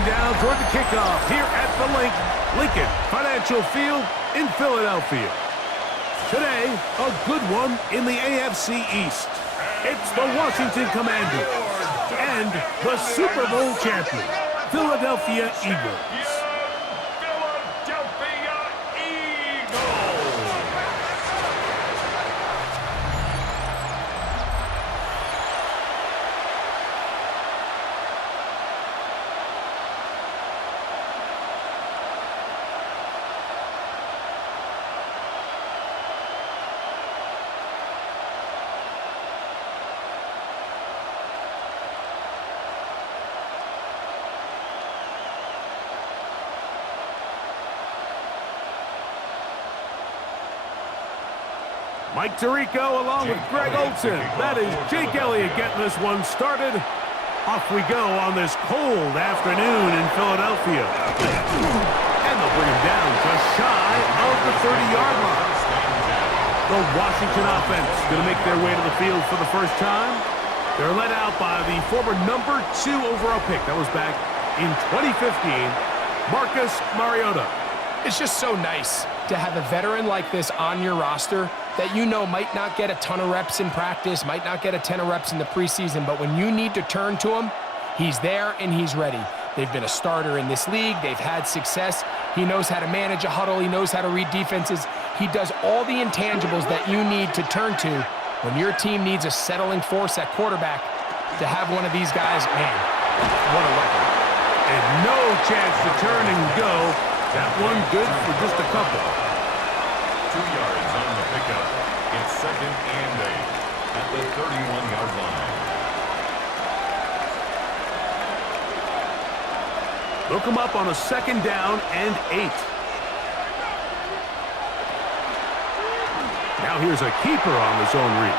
counting down toward the kickoff here at the Lincoln Financial Field in Philadelphia. Today, a good one in the AFC East. It's the Washington Commanders and the Super Bowl champion, Philadelphia Eagles. Mike Tirico along with Greg Olsen. That is Jake Elliott getting this one started. Off we go on this cold afternoon in Philadelphia. And they'll bring him down just shy of the 30-yard line. The Washington offense going to make their way to the field for the first time. They're led out by the former number 2 overall pick. That was back in 2015, Marcus Mariota. It's just so nice to have a veteran like this on your roster that you know might not get a ton of reps in practice, might not get a ton of reps in the preseason, but when you need to turn to him, he's there and he's ready. They've been a starter in this league. They've had success. He knows how to manage a huddle. He knows how to read defenses. He does all the intangibles that you need to turn to when your team needs a settling force at quarterback. To have one of these guys, man, what a weapon. And no chance to turn and go. That one good for just a couple. 2 yards on the pickup. It's 2nd and 8 at the 31-yard line. Look him up on a 2nd down and 8. Now here's a keeper on the zone read.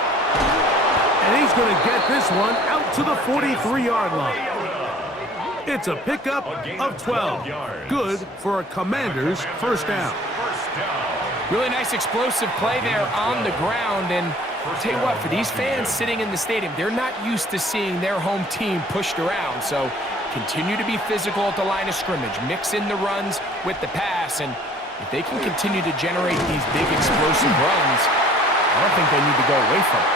And he's going to get this one out to the 43-yard line. It's a pickup of 12. Good for a Commander's first down. Really nice explosive play there on the ground. And I'll tell you what, for these fans sitting in the stadium, they're not used to seeing their home team pushed around. So continue to be physical at the line of scrimmage. Mix in the runs with the pass. And if they can continue to generate these big explosive runs, I don't think they need to go away from it.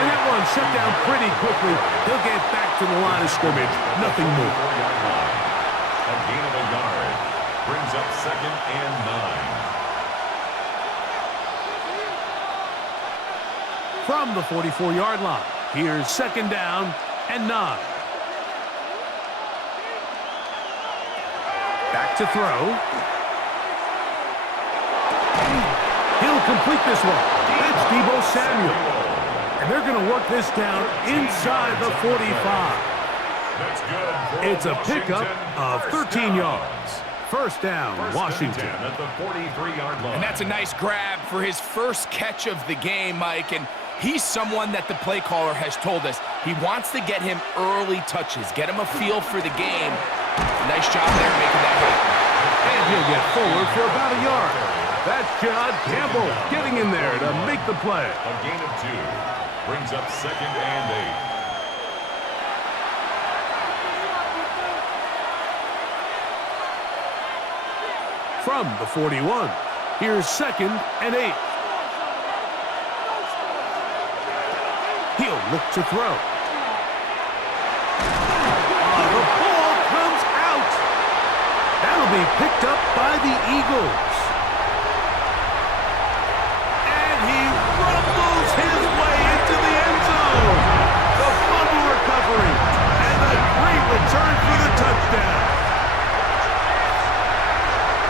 And that one shut down pretty quickly. He'll get back to the line of scrimmage. Nothing more. A gain of a yard. Brings up 2nd and 9. From the 44-yard line, here's 2nd down and 9. Back to throw. He'll complete this one. That's Deebo Samuel. And they're going to work this down inside the 45. That's good. It's a pickup of 13 yards. First down, Washington. At the 43-yard line. And that's a nice grab for his first catch of the game, Mike. And he's someone that the play caller has told us he wants to get him early touches, get him a feel for the game. Nice job there making that happen. And he'll get forward for about a yard. That's John Campbell getting in there to make the play. A gain of 2. Brings up 2nd and 8. From the 41, here's 2nd and 8. He'll look to throw. The ball comes out. That'll be picked up by the Eagles. And he rumbles his way into the end zone. The fumble recovery and a great return for the touchdown.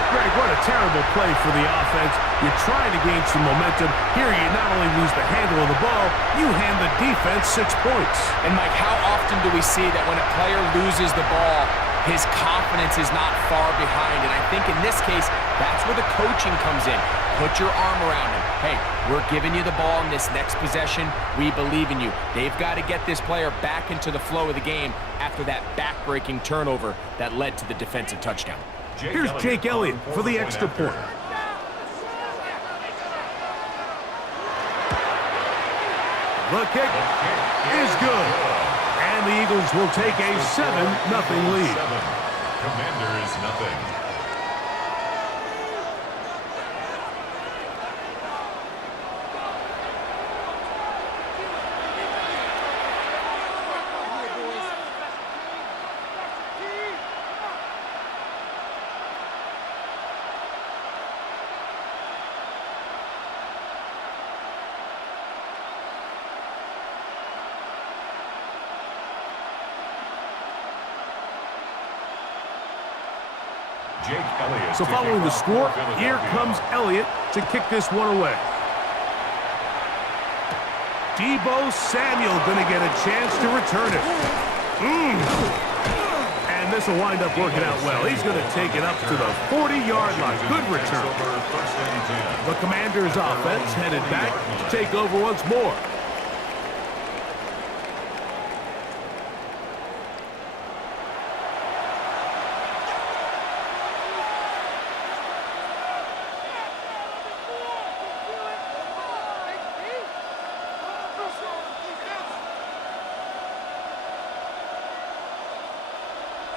Greg, what a terrible play for the offense. You're trying to gain some momentum. Here you not only lose the handle of the ball, you hand the defense 6 points. And Mike, how often do we see that when a player loses the ball, his confidence is not far behind? And I think in this case, that's where the coaching comes in. Put your arm around him. Hey, we're giving you the ball in this next possession. We believe in you. They've got to get this player back into the flow of the game after that back-breaking turnover that led to the defensive touchdown. Here's Jake Elliott for the extra point. The kick is good. And the Eagles will take a 7-0 lead. Commanders, nothing. So following the score, here comes Elliott to kick this one away. Deebo Samuel going to get a chance to return it. And this will wind up working out well. He's going to take it up to the 40-yard line. Good return. The Commanders' offense headed back to take over once more.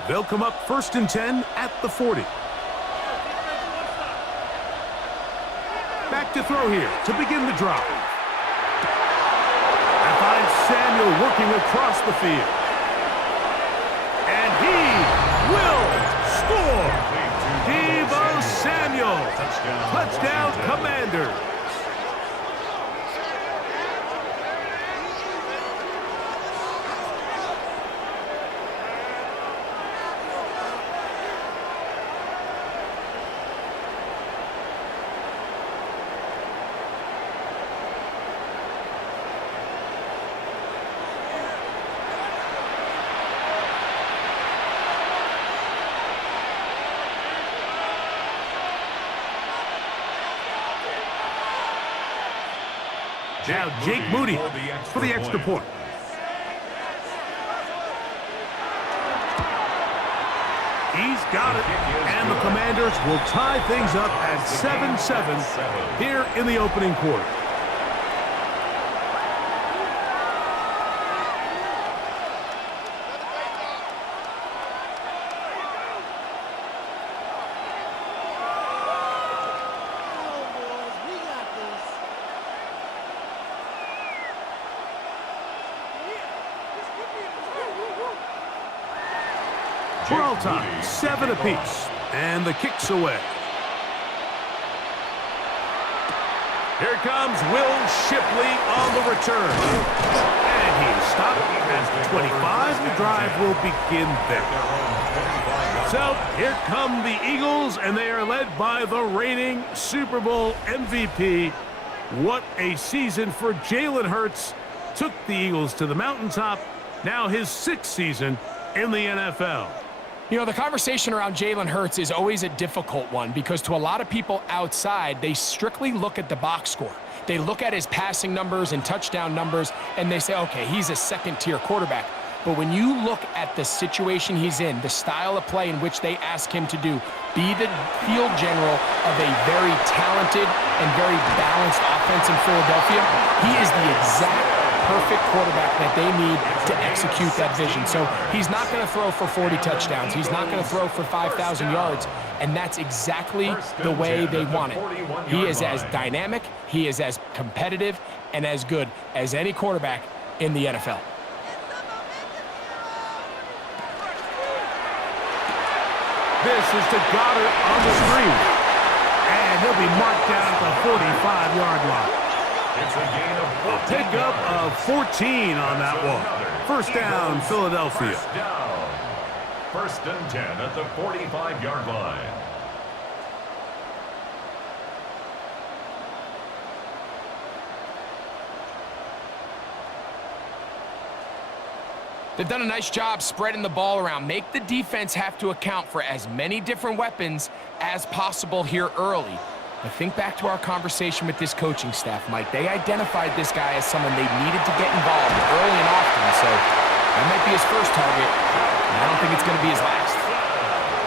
They'll come up 1st and 10 at the 40. Back to throw here to begin the drive. And finds Samuel working across the field. And he will score! Deebo Samuel. Touchdown, Commanders. Now Jake Moody for the extra point. He's got it, and the Commanders will tie things up at 7-7 here in the opening quarter. We're all tied, 7 apiece, and the kick's away. Here comes Will Shipley on the return. And he's stopped at 25. The drive will begin there. So here come the Eagles, and they are led by the reigning Super Bowl MVP. What a season for Jalen Hurts. Took the Eagles to the mountaintop. Now his 6th season in the NFL. You know, the conversation around Jalen Hurts is always a difficult one because to a lot of people outside, they strictly look at the box score. They look at his passing numbers and touchdown numbers, and they say, okay, he's a second-tier quarterback. But when you look at the situation he's in, the style of play in which they ask him to do, be the field general of a very talented and very balanced offense in Philadelphia, he is the exact perfect quarterback that they need to execute that vision. So he's not going to throw for 40 touchdowns. He's not going to throw for 5,000 yards. And that's exactly the way they want it. He is as dynamic, he is as competitive, and as good as any quarterback in the NFL. This is to Goddard on the screen. And he'll be marked down at the 45-yard line. It's a gain of 14. A pickup of 14 on that one. First down, Philadelphia. First down. 1st and 10 at the 45-yard line. They've done a nice job spreading the ball around. Make the defense have to account for as many different weapons as possible here early. But think back to our conversation with this coaching staff, Mike. They identified this guy as someone they needed to get involved early and often, so that might be his first target. I don't think it's going to be his last.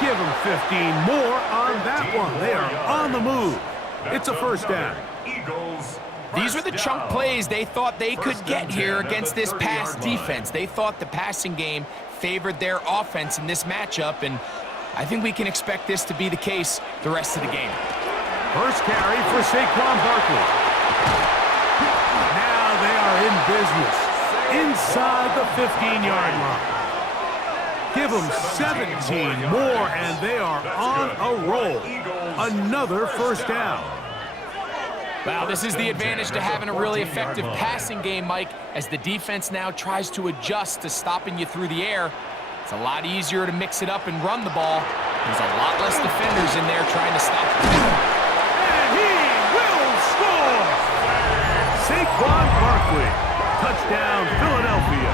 Give him 15 more on that one. They are on the move. It's a first down. Eagles. These are the chunk plays they thought they could get here against this pass defense. They thought the passing game favored their offense in this matchup, and I think we can expect this to be the case the rest of the game. First carry for Saquon Barkley. Now they are in business inside the 15-yard line. Give them 17 more, and they are on a roll. Another first down. Wow, this is the advantage to having a really effective passing game, Mike, as the defense now tries to adjust to stopping you through the air. It's a lot easier to mix it up and run the ball. There's a lot less defenders in there trying to stop it. And he will score! Saquon Barkley. Touchdown, Philadelphia.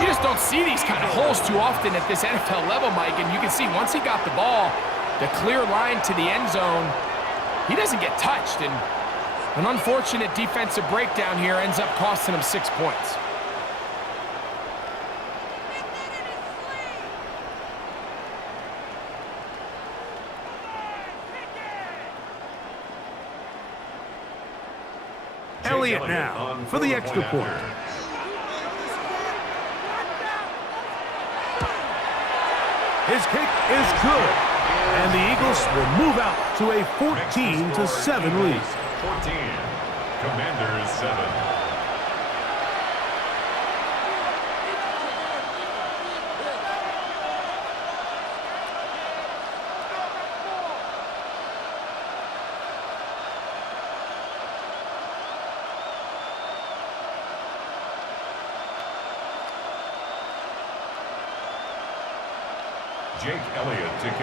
You just don't see these kind of holes too often at this NFL level, Mike, and you can see once he got the ball, the clear line to the end zone, he doesn't get touched, and an unfortunate defensive breakdown here ends up costing him 6 points. Elliott now for the extra point. His kick is good, and the Eagles will move out to a 14-7 lead. 14, Commanders 7.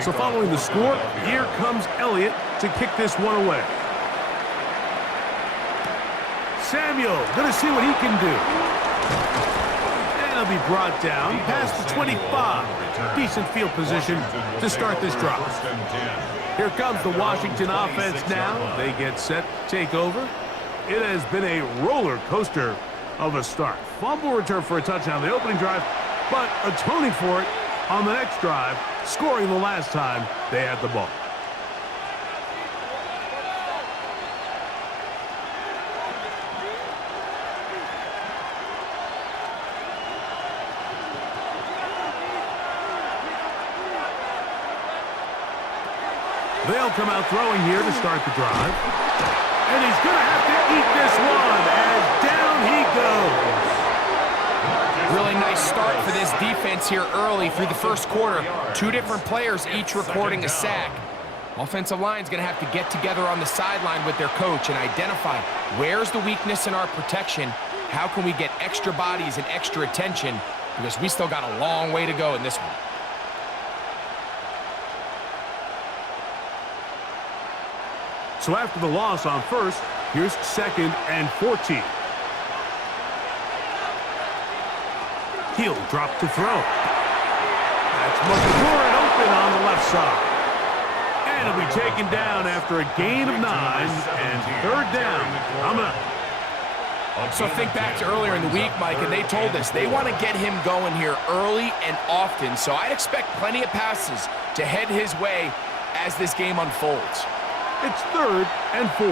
So following the score, here comes Elliott to kick this one away. Samuel going to see what he can do. And he'll be brought down past the 25. Decent field position to start this drive. Here comes the Washington offense now. They get set to take over. It has been a roller coaster of a start. Fumble return for a touchdown on the opening drive, but atoning for it on the next drive, scoring the last time they had the ball. They'll come out throwing here to start the drive. And he's going to have to eat this one as down he goes. Really nice start for this defense here early through the first quarter. Two different players each recording a sack. Offensive line's going to have to get together on the sideline with their coach and identify where's the weakness in our protection, how can we get extra bodies and extra attention, because we still got a long way to go in this one. So after the loss on first, here's 2nd and 14. He'll drop to throw. That's McClure open on the left side. And he'll be taken down after a gain of 9 and 3rd down. Coming up. So think back to earlier in the week, Mike, and they told us they want to get him going here early and often. So I'd expect plenty of passes to head his way as this game unfolds. It's 3rd and 4.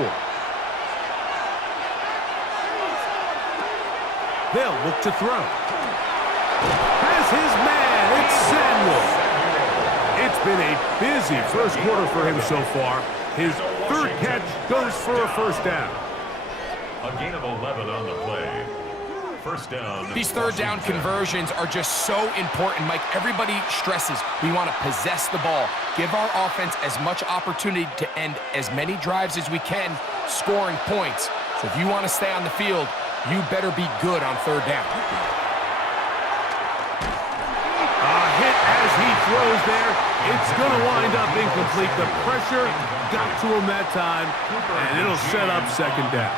They'll look to throw. Has his man, it's Samuel. It's been a busy first quarter for him so far. His 3rd catch goes for a first down. A gain of 11 on the play. First down. These 3rd down conversions are just so important, Mike. Everybody stresses we want to possess the ball, give our offense as much opportunity to end as many drives as we can, scoring points. So if you want to stay on the field, you better be good on 3rd down. Hit as he throws there. It's going to wind up incomplete. The pressure got to him that time, and it'll set up 2nd down.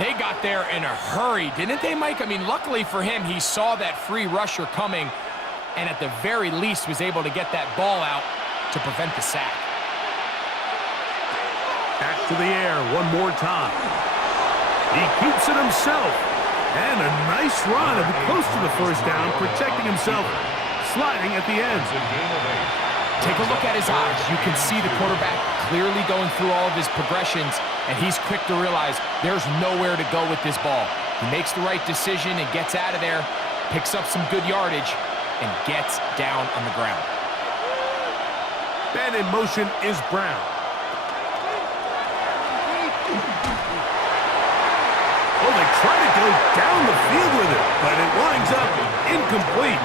They got there in a hurry, didn't they, Mike? I mean, luckily for him, he saw that free rusher coming, and at the very least was able to get that ball out to prevent the sack. Back to the air one more time. He keeps it himself. And a nice run, and close to the first down, protecting himself, sliding at the end. Take a look at his eyes. You can see the quarterback clearly going through all of his progressions, and he's quick to realize there's nowhere to go with this ball. He makes the right decision and gets out of there, picks up some good yardage, and gets down on the ground. Man in motion is Brown. Oh, they try to go down the field with it, but it winds up incomplete.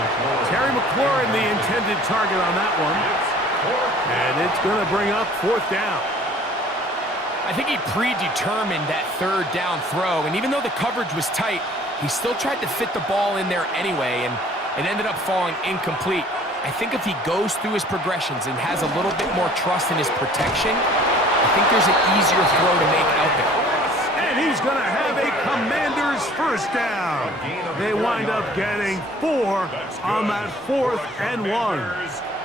Terry McLaurin, the intended target on that one. And it's going to bring up 4th down. I think he predetermined that 3rd down throw, and even though the coverage was tight, he still tried to fit the ball in there anyway, and it ended up falling incomplete. I think if he goes through his progressions and has a little bit more trust in his protection, I think there's an easier throw to make out there. And he's going to have a Commanders 1st down. They wind up getting 4 on that 4th and 1.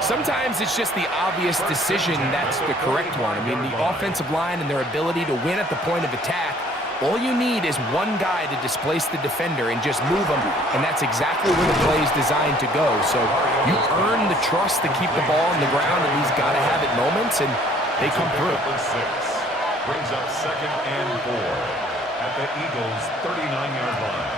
Sometimes it's just the obvious decision that's the correct one. I mean, the offensive line and their ability to win at the point of attack, all you need is one guy to displace the defender and just move him, and that's exactly where the play is designed to go. So you earn the trust to keep the ball on the ground in these gotta-have-it moments, and they come through. Brings up 2nd and 4 at the Eagles' 39-yard line.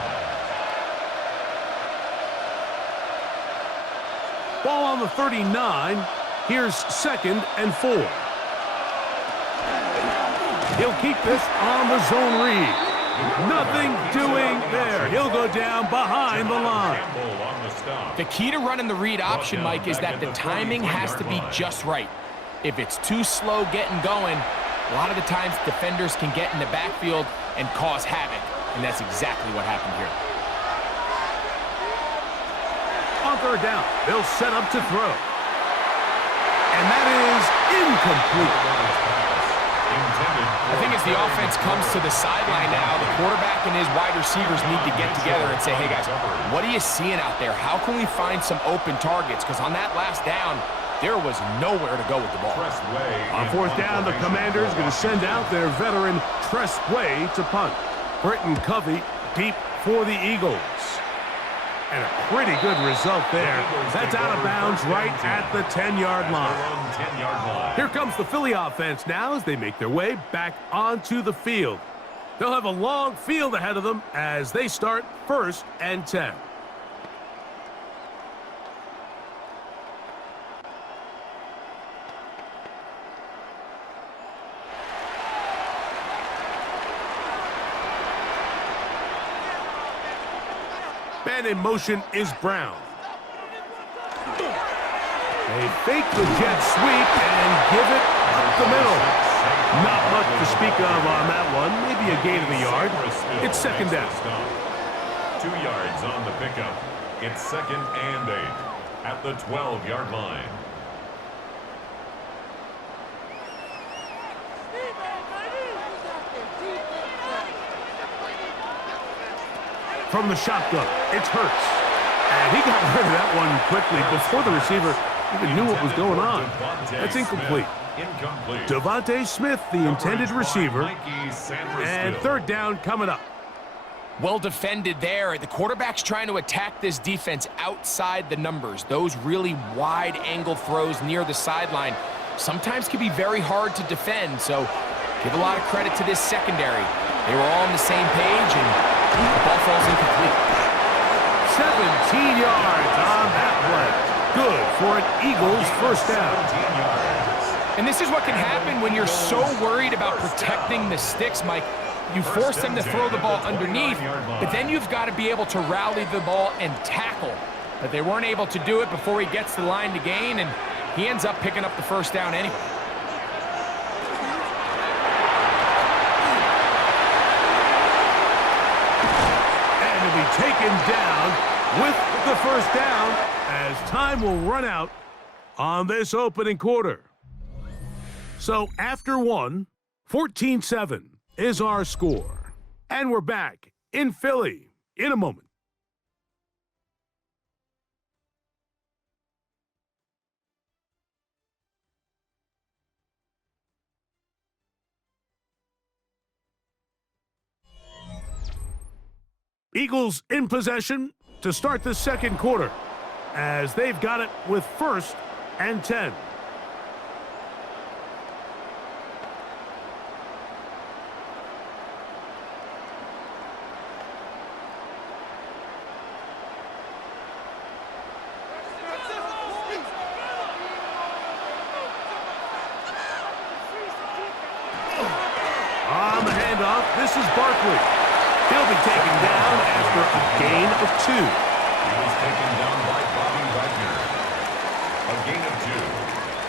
Ball on the 39. Here's 2nd and 4. He'll keep this on the zone read. Nothing doing there. He'll go down behind the line. The key to running the read option, Mike, is that the timing has to be just right. If it's too slow getting going, a lot of the times defenders can get in the backfield and cause havoc, and that's exactly what happened here. On 3rd down, they'll set up to throw. And that is incomplete. I think as the offense comes to the sideline now, the quarterback and his wide receivers need to get together and say, hey, guys, what are you seeing out there? How can we find some open targets? Because on that last down, there was nowhere to go with the ball. On 4th down, the Commanders going to send out their veteran Tress Way to punt. Britton Covey deep for the Eagles. And a pretty good result there. That's out of bounds right at the 10-yard line. Here comes the Philly offense now as they make their way back onto the field. They'll have a long field ahead of them as they start 1st and 10. Man in motion is Brown. They fake the jet sweep and give it up the middle. Not much to speak of on that one. Maybe a gain of a yard. It's 2nd down. 2 yards on the pickup. It's 2nd and 8 at the 12-yard line. From the shotgun, it's Hurts. And he got rid of that one quickly before the receiver even knew what was going on. That's incomplete. Devontae Smith, the intended receiver. And 3rd down coming up. Well defended there. The quarterback's trying to attack this defense outside the numbers. Those really wide angle throws near the sideline sometimes can be very hard to defend. So give a lot of credit to this secondary. They were all on the same page, and the ball falls incomplete. 17 yards on that play. Good for an Eagles 1st down. And this is what can happen when you're so worried about protecting the sticks, Mike. You force them to throw the ball underneath, but then you've got to be able to rally the ball and tackle. But they weren't able to do it before he gets to the line to gain, and he ends up picking up the 1st down anyway. Taken down with the 1st down as time will run out on this opening quarter. So after 1, 14-7 is our score. And we're back in Philly in a moment. Eagles in possession to start the 2nd quarter as they've got it with 1st and 10. handoff. This is Barkley. He'll be taken down after a gain of 2. He was taken down by Bobby Wagner. A gain of 2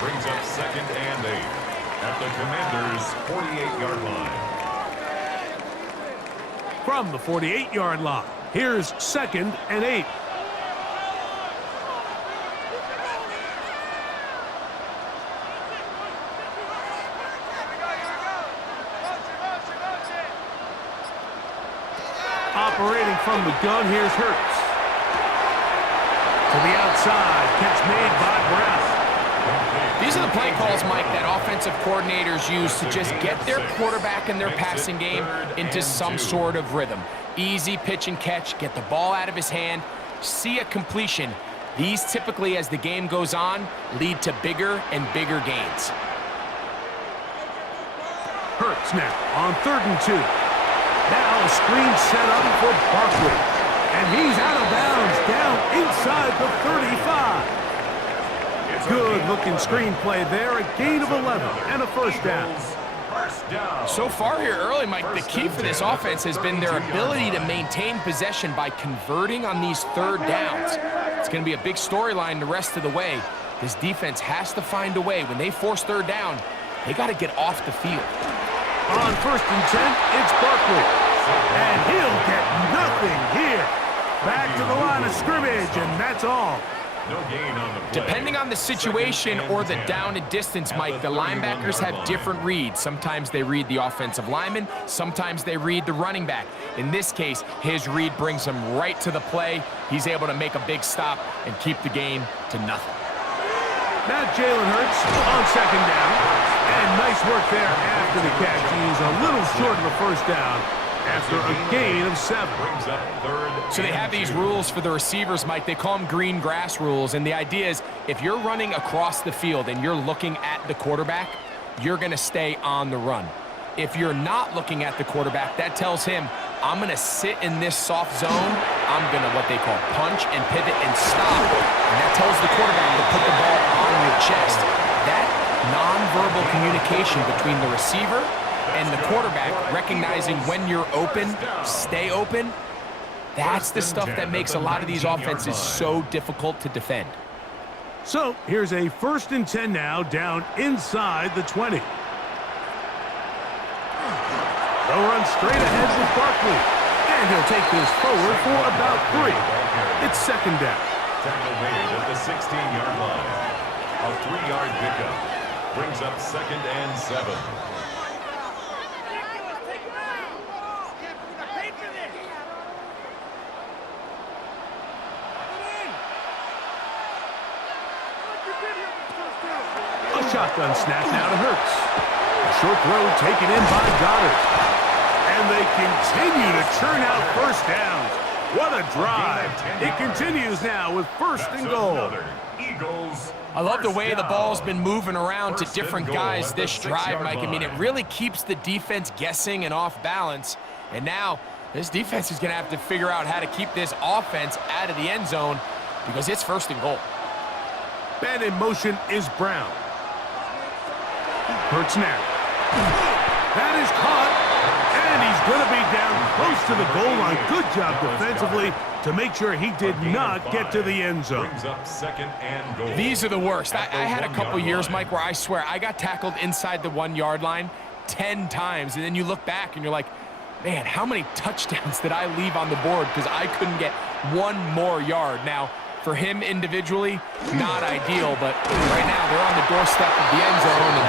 brings up 2nd and 8 at the Commanders' 48-yard line. From the 48-yard line, here's 2nd and 8. Operating from the gun, here's Hurts. To the outside, catch made by Brown. These are the play calls, Mike, that offensive coordinators use to just get their quarterback and their passing game into some sort of rhythm. Easy pitch and catch, get the ball out of his hand, see a completion. These typically, as the game goes on, lead to bigger and bigger gains. Hurts now on 3rd and 2. Now a screen set up for Barkley. And he's out of bounds, down inside the 35. Good-looking screen play there, a gain of 11 and a first down. So far here early, Mike, the key for this offense has been their ability to maintain possession by converting on these 3rd downs. It's going to be a big storyline the rest of the way. This defense has to find a way. When they force 3rd down, they got to get off the field. On 1st and 10, it's Barkley. And he'll get nothing here. Back to the line of scrimmage, and that's all. No gain on the play. Depending on the situation or the down and distance, Mike, the linebackers have different reads. Sometimes they read the offensive lineman, sometimes they read the running back. In this case, his read brings him right to the play. He's able to make a big stop and keep the game to nothing. Now Jalen Hurts on 2nd down. And nice work there after the catch. He's a little short of the first down after a gain of 7. Brings up 3rd. So they have these rules for the receivers, Mike. They call them green grass rules. And the idea is if you're running across the field and you're looking at the quarterback, you're going to stay on the run. If you're not looking at the quarterback, that tells him, I'm going to sit in this soft zone. I'm going to what they call punch and pivot and stop. And that tells the quarterback to put the ball on your chest. That nonverbal communication between the receiver and the quarterback, recognizing when you're open, stay open, that's the stuff that makes a lot of these offenses so difficult to defend. So here's a 1st and 10 now, down inside the 20. They'll run straight ahead with Barkley. And he'll take this forward for about 3. It's 2nd down. Tackle made at the 16-yard line. A 3-yard pickup brings up 2nd and 7. A shotgun snap now to Hurts. A short throw taken in by Goddard. And they continue to churn out first downs. What a drive. It continues now with 1st and goal. Eagles. I love the way the ball's been moving around to different guys this drive, Mike. I mean, it really keeps the defense guessing and off balance. And now this defense is going to have to figure out how to keep this offense out of the end zone because it's 1st and goal. Man in motion is Brown. Hurts now. That is caught. And he's going to be down close to the goal line. Good job defensively to make sure he did not get to the end zone. Brings up 2nd and goal. These are the worst. I had a couple years, Mike, where I swear I got tackled inside the 1-yard line 10 times. And then you look back and you're like, man, how many touchdowns did I leave on the board because I couldn't get one more yard? Now, for him individually, not ideal, but right now they're on the doorstep of the end zone, and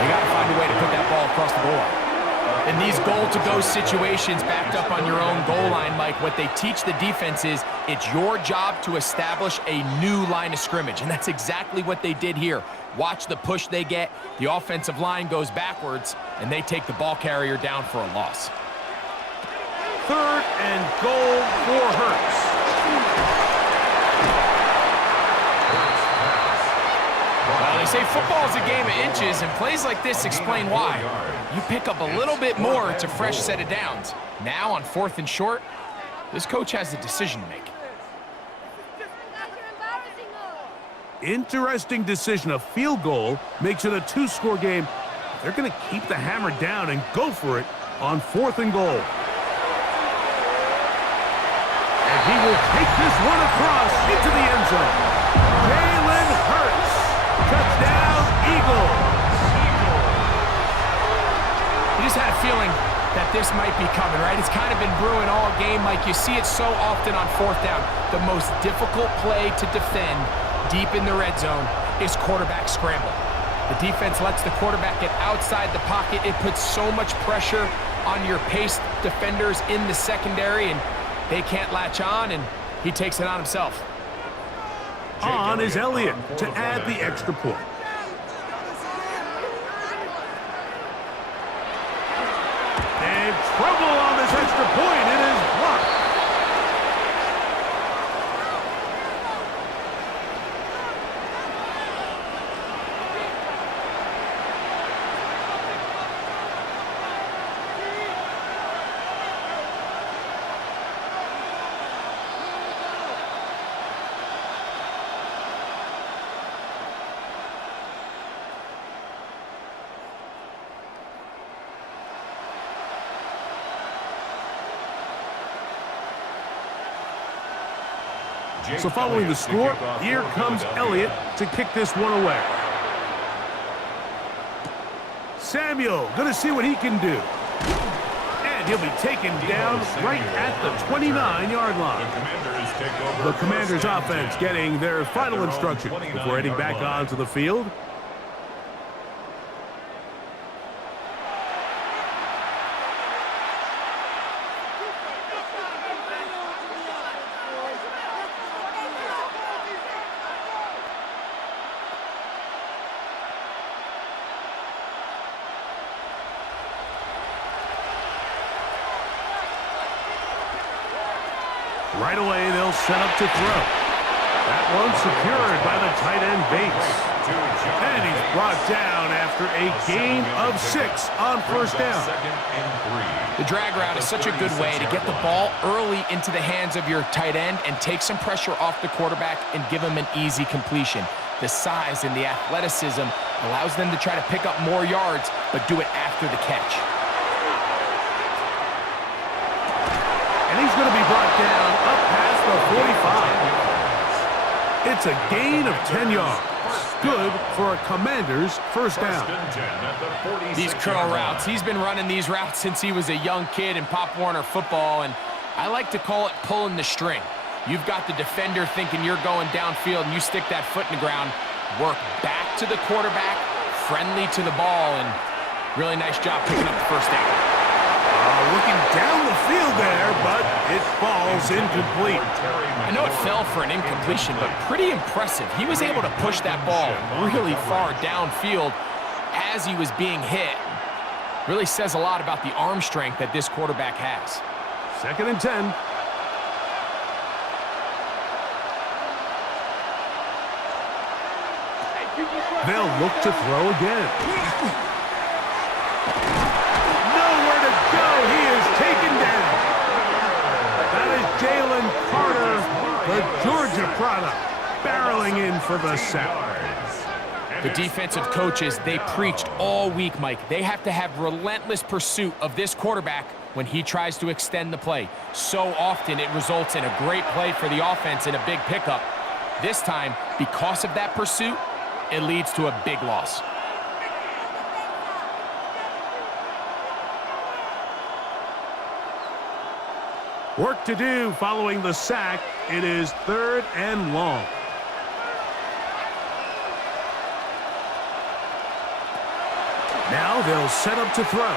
they got to find a way to put that ball across the goal line. In these goal-to-go situations backed up on your own goal line, Mike, what they teach the defense is it's your job to establish a new line of scrimmage, and that's exactly what they did here. Watch the push they get. The offensive line goes backwards, and they take the ball carrier down for a loss. 3rd and goal for Hurts. Well, they say football is a game of inches, and plays like this explain why. You pick up a little bit more, it's a fresh set of downs. Now on 4th and short, this coach has a decision to make. Interesting decision. A field goal makes it a 2-score game. They're going to keep the hammer down and go for it on 4th and goal. And he will take this one across into the end zone. Jalen Hurts. Touchdown, Eagles. You just had a feeling that this might be coming, right? It's kind of been brewing all game. Like you see it so often on 4th down. The most difficult play to defend deep in the red zone is quarterback scramble. The defense lets the quarterback get outside the pocket. It puts so much pressure on your paced defenders in the secondary, and they can't latch on, and he takes it on himself. On is Elliott to add the extra point. And trouble on this extra point. It is blocked. So following the score, here comes Elliott to kick this one away. Samuel going to see what he can do. And he'll be taken down right at the 29-yard line. The Commanders offense getting their final instruction before heading back onto the field. Right away, they'll set up to throw. That one secured by the tight end Bates. And he's brought down after a gain of 6 on 1st down. The drag route is such a good way to get the ball early into the hands of your tight end and take some pressure off the quarterback and give him an easy completion. The size and the athleticism allows them to try to pick up more yards, but do it after the catch. And he's going to be brought down up past the 45. It's a gain of 10 yards. Good for a Commander's 1st down. These curl routes, he's been running these routes since he was a young kid in Pop Warner football, and I like to call it pulling the string. You've got the defender thinking you're going downfield, and you stick that foot in the ground, work back to the quarterback, friendly to the ball, and really nice job picking up the 1st down. Looking down the field there, but it falls incomplete. I know it fell for an incompletion, but pretty impressive. He was able to push that ball really far downfield as he was being hit. Really says a lot about the arm strength that this quarterback has. 2nd and 10. They'll look to throw again. He is taken down. That is Jalen Carter, the Georgia product, barreling in for the sack. The defensive coaches, they preached all week, Mike. They have to have relentless pursuit of this quarterback when he tries to extend the play. So often it results in a great play for the offense and a big pickup. This time, because of that pursuit, it leads to a big loss. Work to do following the sack. It is 3rd and long. Now they'll set up to throw.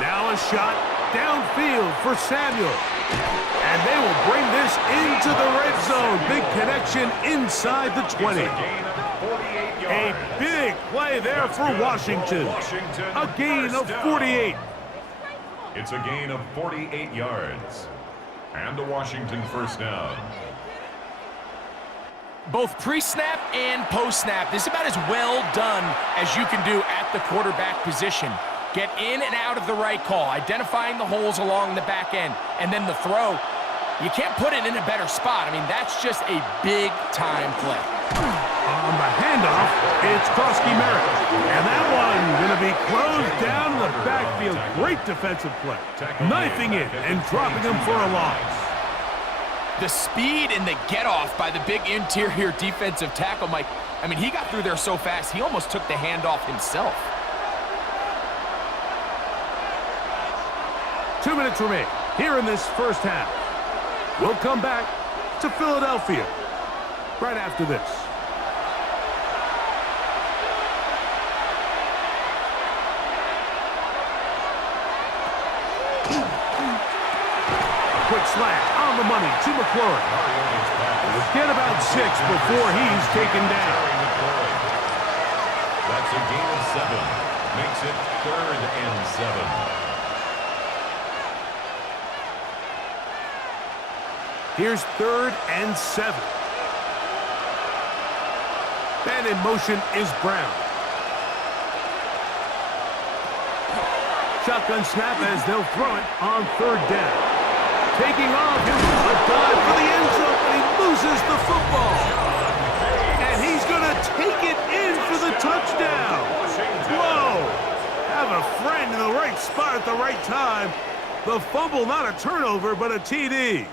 Now a shot downfield for Samuel. And they will bring this into the red zone. Big connection inside the 20. A big play there for Washington. A gain of 48. It's a gain of 48 yards. And a Washington 1st down. Both pre-snap and post-snap, this is about as well done as you can do at the quarterback position. Get in and out of the right call, identifying the holes along the back end, and then the throw. You can't put it in a better spot. I mean, that's just a big-time play. On the handoff, it's Koski Merritt. And that one going to be closed down in the backfield. Great defensive play. Knifing in and dropping him for a loss. The speed and the get-off by the big interior defensive tackle, Mike. I mean, he got through there so fast, he almost took the handoff himself. 2 minutes remain here in this first half. We'll come back to Philadelphia right after this. Quick slant on the money to McLaurin. We'll get about 6 before he's taken down. That's a gain of 7. Makes it 3rd and 7. Here's 3rd and 7. And in motion is Brown. Shotgun snap as they'll throw it on 3rd down. Taking off, a dive for the end zone, and he loses the football. And he's going to take it in for the touchdown. Whoa! Have a friend in the right spot at the right time. The fumble, not a turnover, but a TD.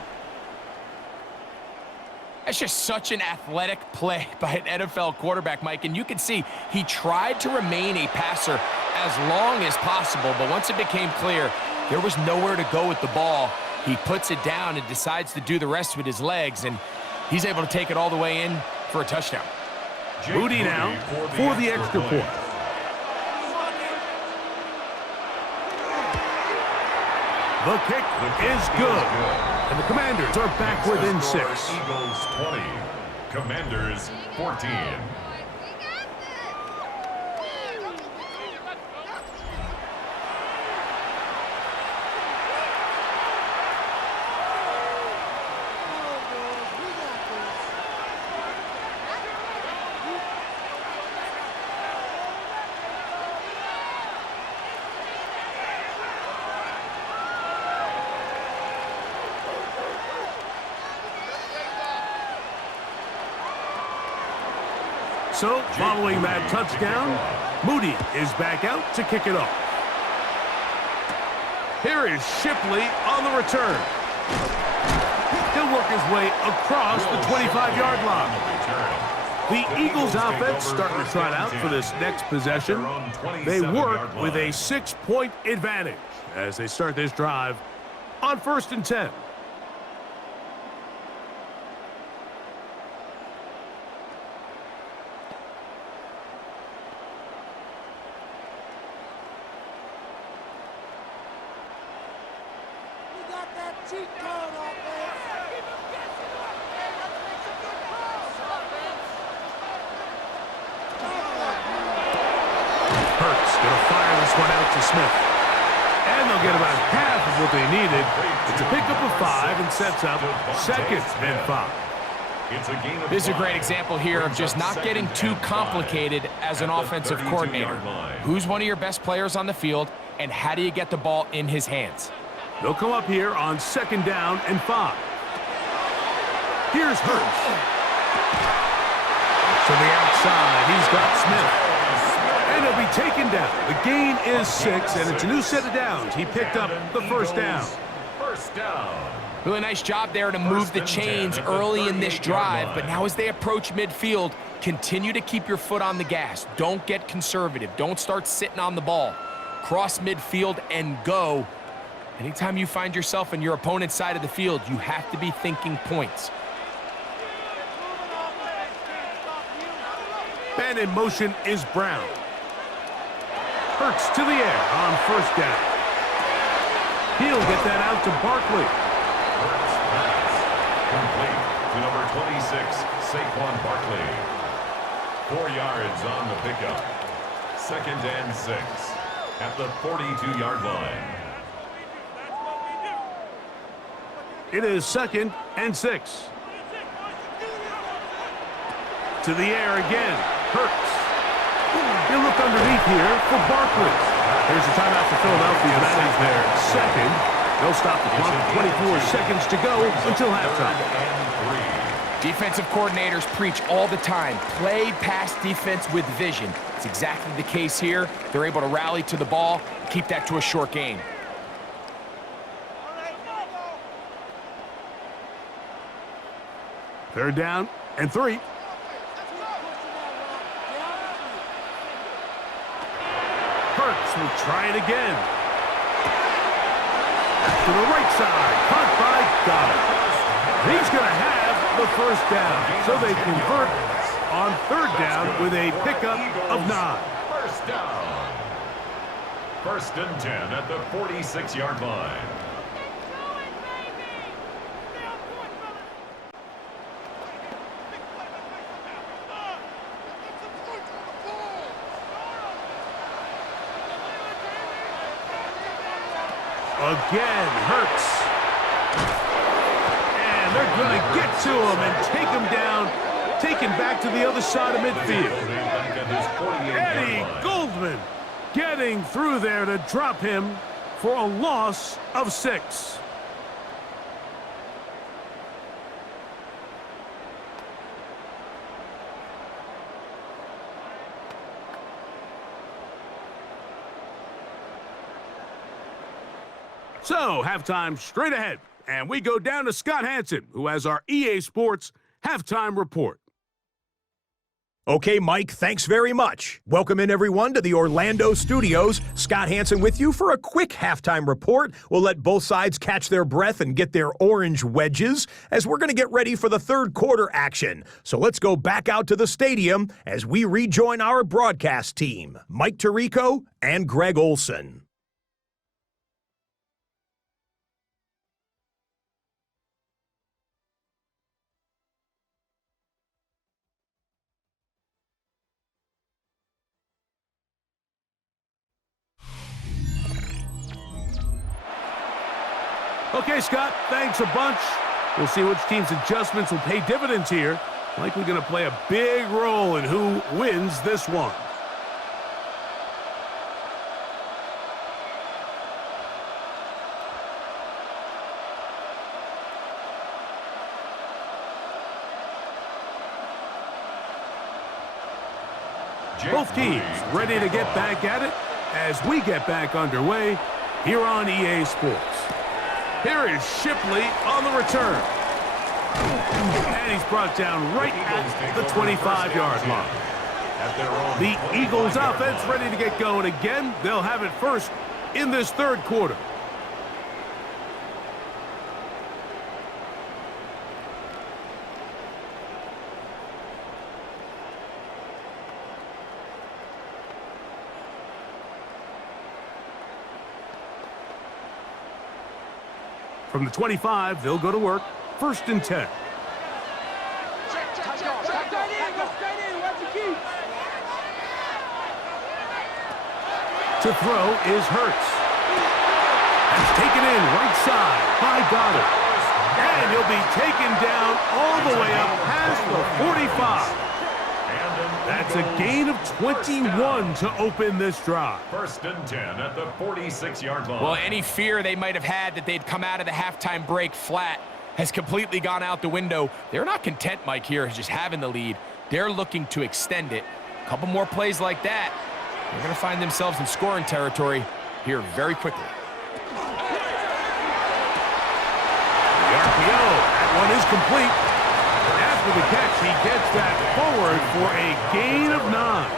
That's just such an athletic play by an NFL quarterback, Mike. And you can see he tried to remain a passer as long as possible, but once it became clear there was nowhere to go with the ball, he puts it down and decides to do the rest with his legs, and he's able to take it all the way in for a touchdown. Moody now for the extra point. The kick is good. And the Commanders are back within 6. Eagles 20, Commanders 14. So, following that touchdown, Moody is back out to kick it off. Here is Shipley on the return. He'll work his way across the 25-yard line. The Eagles offense starting to trot out for this next possession. They work with a 6-point advantage as they start this drive on 1st and 10. Smith. And they'll get about half of what they needed. It's a pickup of 5 and sets up 2nd and 5. This is a great example here of just not getting too complicated as an offensive coordinator. Who's one of your best players on the field, and how do you get the ball in his hands? They'll come up here on 2nd down and 5. Here's Hurts. To the outside, he's got Smith. And he'll be taken down. The gain is 6, and it's a new set of downs. He picked up the 1st down. First down. Really nice job there to move the chains early in this drive, but now as they approach midfield, continue to keep your foot on the gas. Don't get conservative. Don't start sitting on the ball. Cross midfield and go. Anytime you find yourself on your opponent's side of the field, you have to be thinking points. And in motion is Brown. Hurts to the air on 1st down. He'll get that out to Barkley. Hurts pass. Complete to number 26, Saquon Barkley. 4 yards on the pickup. 2nd and 6 at the 42-yard line. It is 2nd and 6. To the air again. Hurts. He'll look underneath here for Barkley. Here's a timeout for Philadelphia. That is their 2nd. They'll stop the clock. 24 seconds to go until halftime. Defensive coordinators preach all the time, play pass defense with vision. It's exactly the case here. They're able to rally to the ball, keep that to a short game. Third down and 3. Hurts will try it again. To the right side, caught by Goddard. He's going to have the first down, so they convert on third down with a pickup of 9. First down. First and 10 at the 46-yard line. Again, Hurts. And they're going to get to him and take him down, take him back to the other side of midfield. Eddie Goldman getting through there to drop him for a loss of 6. So, halftime straight ahead, and we go down to Scott Hansen, who has our EA Sports halftime report. Okay, Mike, thanks very much. Welcome in, everyone, to the Orlando studios. Scott Hansen with you for a quick halftime report. We'll let both sides catch their breath and get their orange wedges as we're going to get ready for the third quarter action. So let's go back out to the stadium as we rejoin our broadcast team, Mike Tirico and Greg Olson. Okay, Scott, thanks a bunch. We'll see which team's adjustments will pay dividends here. Likely going to play a big role in who wins this one. Both teams ready to get back at it as we get back underway here on EA Sports. Here is Shipley on the return. And he's brought down right at the 25-yard line. The Eagles offense ready to get going again. They'll have it first in this third quarter. From the 25, they'll go to work. First and 10. To throw is Hurts. That's taken in right side by Goddard. And he'll be taken down all the way up past the 45. That's a gain of 21 to open this drive. First and 10 at the 46-yard line. Well, any fear they might have had that they'd come out of the halftime break flat has completely gone out the window. They're not content, Mike, here, just having the lead. They're looking to extend it. A couple more plays like that, they're going to find themselves in scoring territory here very quickly. The RPO, that one is complete. After the catch, he gets that forward for a gain of 9.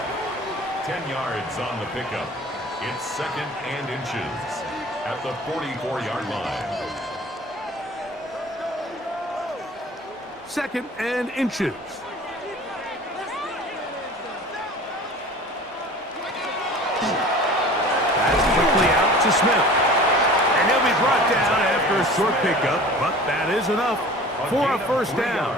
10 yards on the pickup. It's second and inches at the 44-yard line. Second and inches. That's quickly out to Smith. And he'll be brought down after a short pickup, but that is enough for a first down.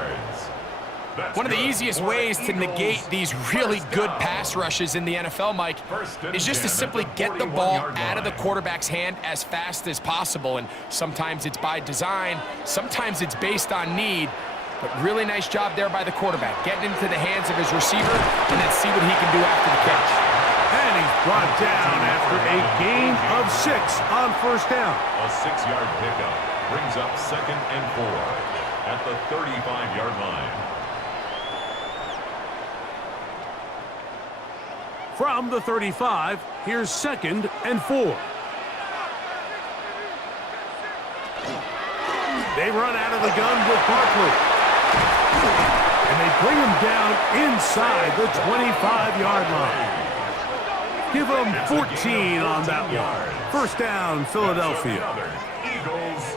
One of the easiest ways to negate these really good pass rushes in the NFL, Mike, is just to simply get the ball out of the quarterback's hand as fast as possible. And sometimes it's by design, sometimes it's based on need. But really nice job there by the quarterback, getting into the hands of his receiver, and then see what he can do after the catch. And he's brought down after a gain of 6 on first down. A 6-yard pickup brings up second and 4. at the 35-yard line. From the 35, here's 2nd and 4. They run out of the gun with Barkley. And they bring him down inside the 25-yard line. Give them 14 on that one. First down, Philadelphia.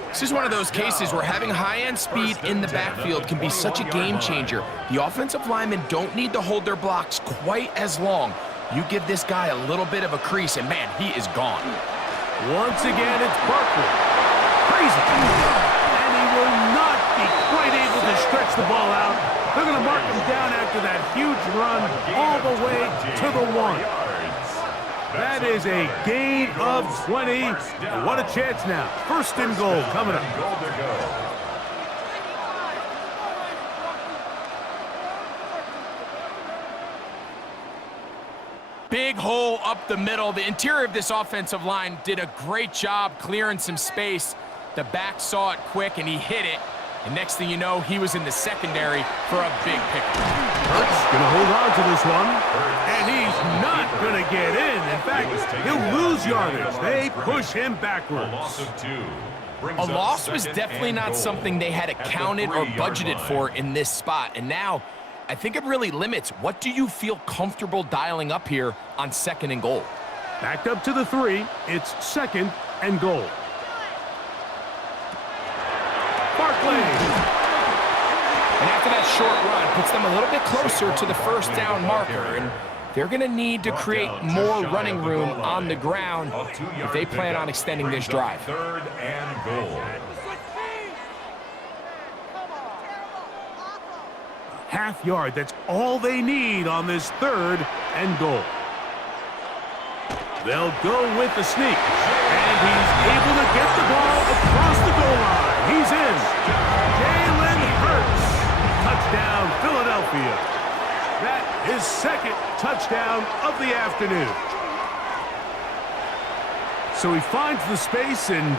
This is one of those cases where having high-end speed in the backfield can be such a game changer. The offensive linemen don't need to hold their blocks quite as long. You give this guy a little bit of a crease, and man, he is gone. Once again, it's Barkley. Crazy. And he will not be quite able to stretch the ball out. They're going to mark him down after that huge run all the way to the 1. That is a gain of 20. And what a chance now. First and goal coming up. Big hole up the middle. The interior of this offensive line did a great job clearing some space. The back saw it quick, and he hit it. And next thing you know, he was in the secondary for a big pickup. Hurts going to hold on to this one. And he's not going to get in. In fact, he'll lose yardage. They push him backwards. A loss of 2. A loss was definitely not something they had accounted or budgeted for in this spot. And now, I think it really limits. What do you feel comfortable dialing up here on 2nd and goal? Backed up to the 3. It's 2nd and goal. Barkley. And after that short run, puts them a little bit closer to the first down marker. And they're going to need to create more running room on the ground if they plan on extending this drive. 3rd and goal. Half yard, that's all they need on this 3rd and goal. They'll go with the sneak. And he's able to get the ball across the goal line. He's in. Jalen Hurts. Touchdown, Philadelphia. That is 2nd touchdown of the afternoon. So he finds the space and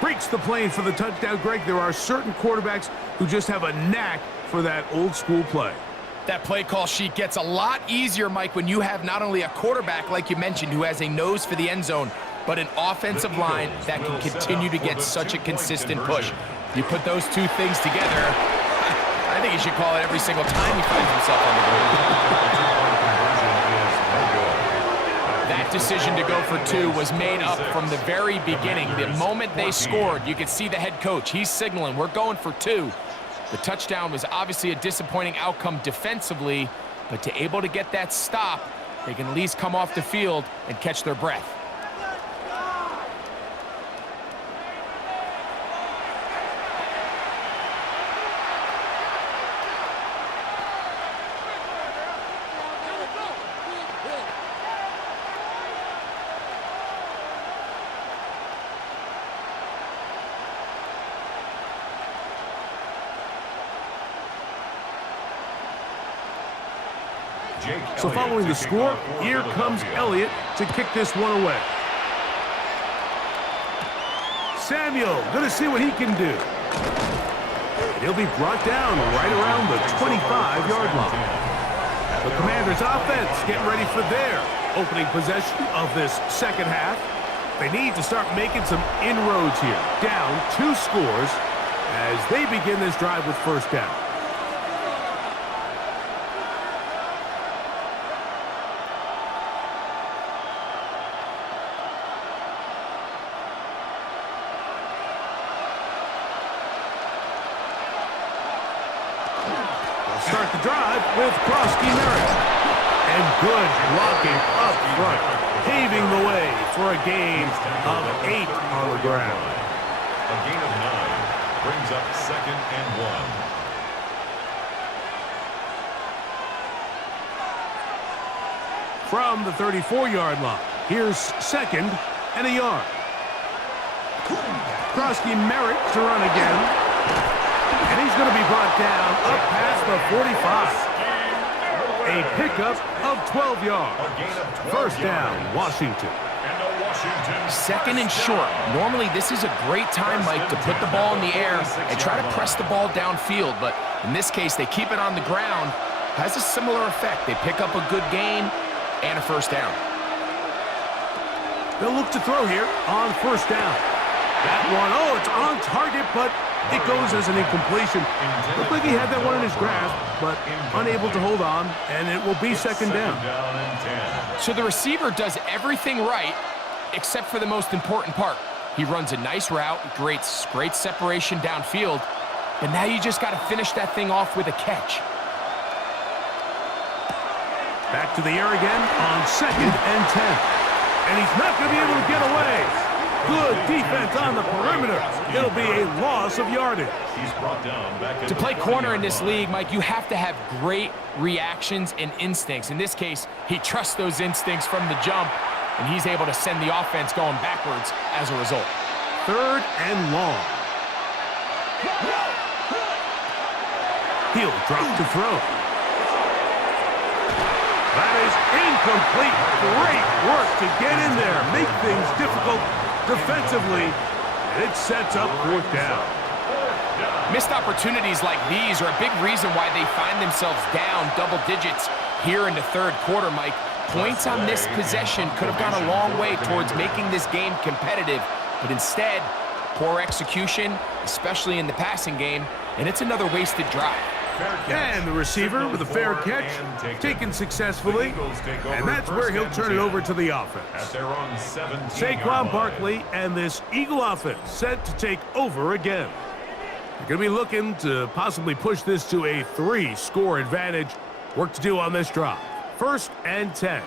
breaks the plane for the touchdown. Greg, there are certain quarterbacks who just have a knack for that old school play. That play call sheet gets a lot easier, Mike, when you have not only a quarterback, like you mentioned, who has a nose for the end zone, but an offensive line that can continue to get such a consistent push. You put those two things together, I think he should call it every single time he finds himself on the board. That decision to go for 2 was made up from the very beginning. The moment they scored, you could see the head coach. He's signaling, we're going for 2. The touchdown was obviously a disappointing outcome defensively, but to able to get that stop, they can at least come off the field and catch their breath. So following the score, here comes Elliott to kick this one away. Samuel, going to see what he can do. He'll be brought down right around the 25-yard line. The Commanders' offense getting ready for their opening possession of this second half. They need to start making some inroads here. Down 2 scores as they begin this drive with first down. Start the drive with Merritt. And good blocking up front, paving the way for a gain of 8 on the ground. A gain of 9 brings up 2nd and 1. From the 34-yard line, here's 2nd and a yard. Merritt to run again. And he's going to be brought down up past the 45. A pickup of 12 yards. First down, Washington. And the Washington Second and short. Normally, this is a great time, Mike, to put the ball in the air and try to press the ball downfield. But in this case, they keep it on the ground. Has a similar effect. They pick up a good gain and a first down. They'll look to throw here on first down. That one, oh, it's on target, but it goes as an incompletion. Looked like he had that one in his grasp, but unable to hold on, and it will be second down. So the receiver does everything right, except for the most important part. He runs a nice route, great separation downfield, but now you just got to finish that thing off with a catch. Back to the air again on second and 10. And he's not going to be able to get away. Good defense on the perimeter. It'll be a loss of yardage. He's brought down back To play corner in this league, Mike, you have to have great reactions and instincts. In this case, he trusts those instincts from the jump, and he's able to send the offense going backwards as a result. Third and long. He'll drop to throw. That is incomplete. Great work to get in there, make things difficult defensively, and it sets up fourth down. Missed opportunities like these are a big reason why they find themselves down double digits here in the third quarter, Mike. Points on this possession could have gone a long way towards making this game competitive, but instead, poor execution, especially in the passing game, and it's another wasted drive. And the receiver with a fair catch, taken successfully, and that's where he'll turn it over to the offense. Saquon Barkley and this Eagle offense set to take over again. They're going to be looking to possibly push this to a 3-score advantage. Work to do on this drive. First and 10.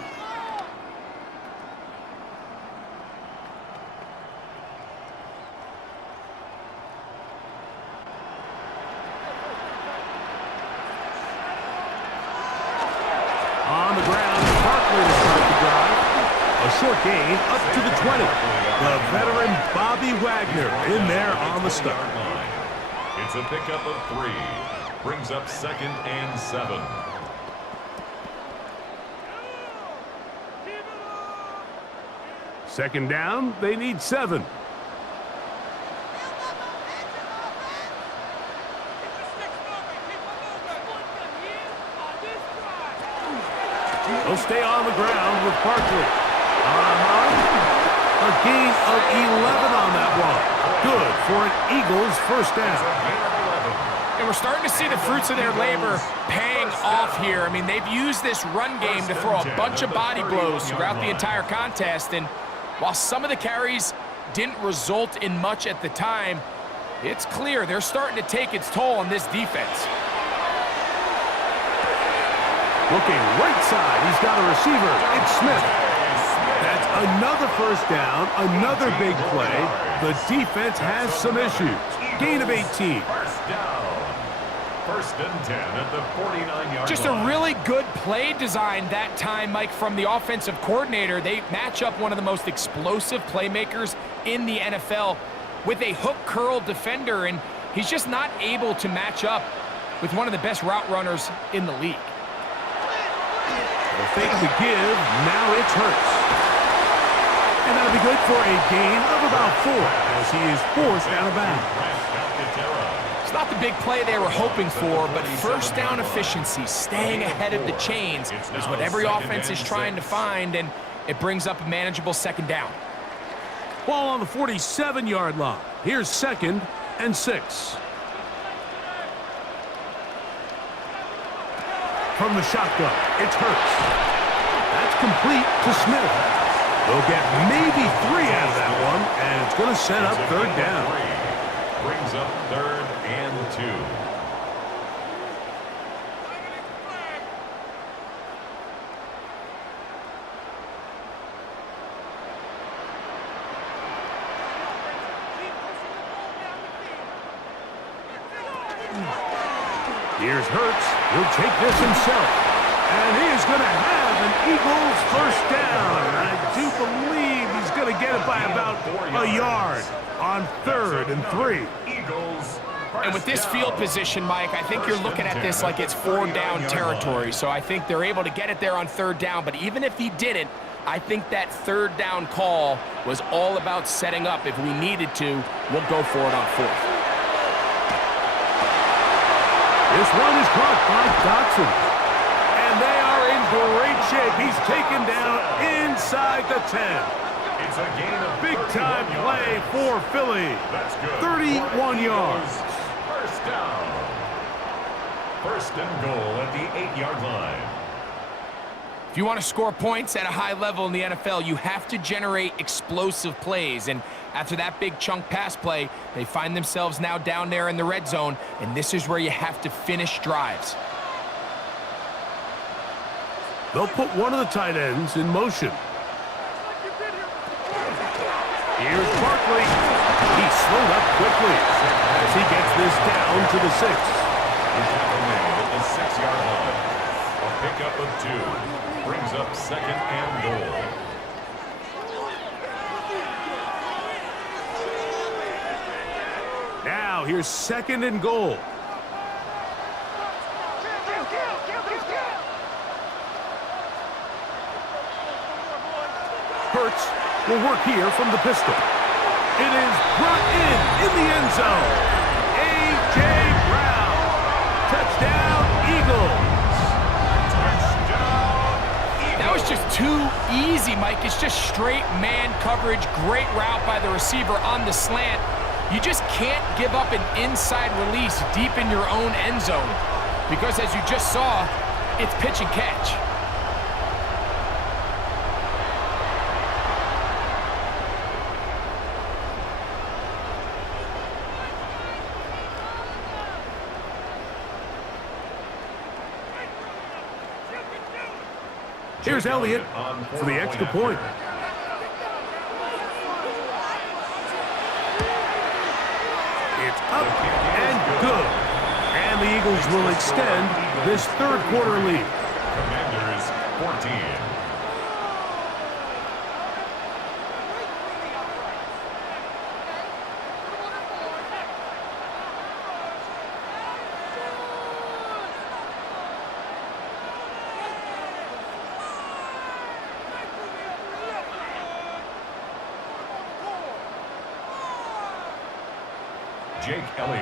On the ground, Barkley to start the drive. A short gain up to the 20. The veteran Bobby Wagner in there on the start. It's a pickup of 3. Brings up second and 7. Second down, they need 7. He'll stay on the ground with Barkley. A gain of 11 on that one. Good for an Eagles first down. And we're starting to see the fruits of their labor paying off here. I mean, they've used this run game to throw a bunch of body blows throughout the entire contest. And while some of the carries didn't result in much at the time, it's clear they're starting to take its toll on this defense. Looking right side, he's got a receiver. It's Smith. That's another first down, another big play. The defense has some issues. Gain of 18. First down. First and 10 at the 49-yard line. Just a really good play design that time, Mike, from the offensive coordinator. They match up one of the most explosive playmakers in the NFL with a hook curl defender, and he's just not able to match up with one of the best route runners in the league. The fake to give, now it's Hurts. And that'll be good for a gain of about 4 as he is forced out of bounds. It's not the big play they were hoping for, but first down efficiency, staying ahead of the chains, is what every offense is trying to find, and it brings up a manageable second down. Ball on the 47-yard line. Here's second and 6. From the shotgun, it's Hurts. That's complete to Smith. They'll get maybe 3 out of that one, and it's going to set up third down. Brings up third and 2. Here's Hurts. He'll take this himself. And he is going to have an Eagles first down. I do believe he's going to get it by about a yard on third and 3. Eagles And with this field position, Mike, I think you're looking at this like it's 4-down territory. So I think they're able to get it there on 3rd down. But even if he didn't, I think that 3rd down call was all about setting up. If we needed to, we'll go for it on 4th. This one is caught by Dotson. And they are in great shape. He's taken down inside the 10. It's a gain of Big-time play for Philly. That's good. 31 yards. First down. 1st and goal at the 8-yard line. If you want to score points at a high level in the NFL, you have to generate explosive plays. And after that big chunk pass play, they find themselves now down there in the red zone, and this is where you have to finish drives. They'll put one of the tight ends in motion. Here's Barkley. He's slowed up quickly as he gets this down to the 6. He's at the 6-yard line. A pickup of 2 brings up 2nd and goal. Now here's 2nd and goal. Hurts will work here from the pistol. It is brought in the end zone. A.J. Brown. Touchdown, Eagles. That was just too easy, Mike. It's just straight man coverage. Great route by the receiver on the slant. You just can't give up an inside release deep in your own end zone because, as you just saw, it's pitch and catch. Here's Elliott for the extra point. It's up and good. And the Eagles will extend this 3rd quarter lead. Commanders 14.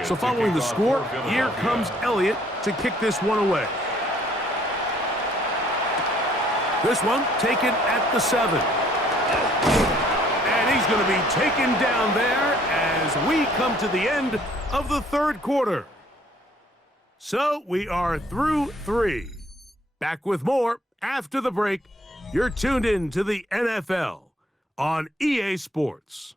So following the score, here comes Elliott to kick this one away. This one taken at the 7. And he's going to be taken down there as we come to the end of the 3rd quarter. So we are through 3. Back with more after the break. You're tuned in to the NFL on EA Sports.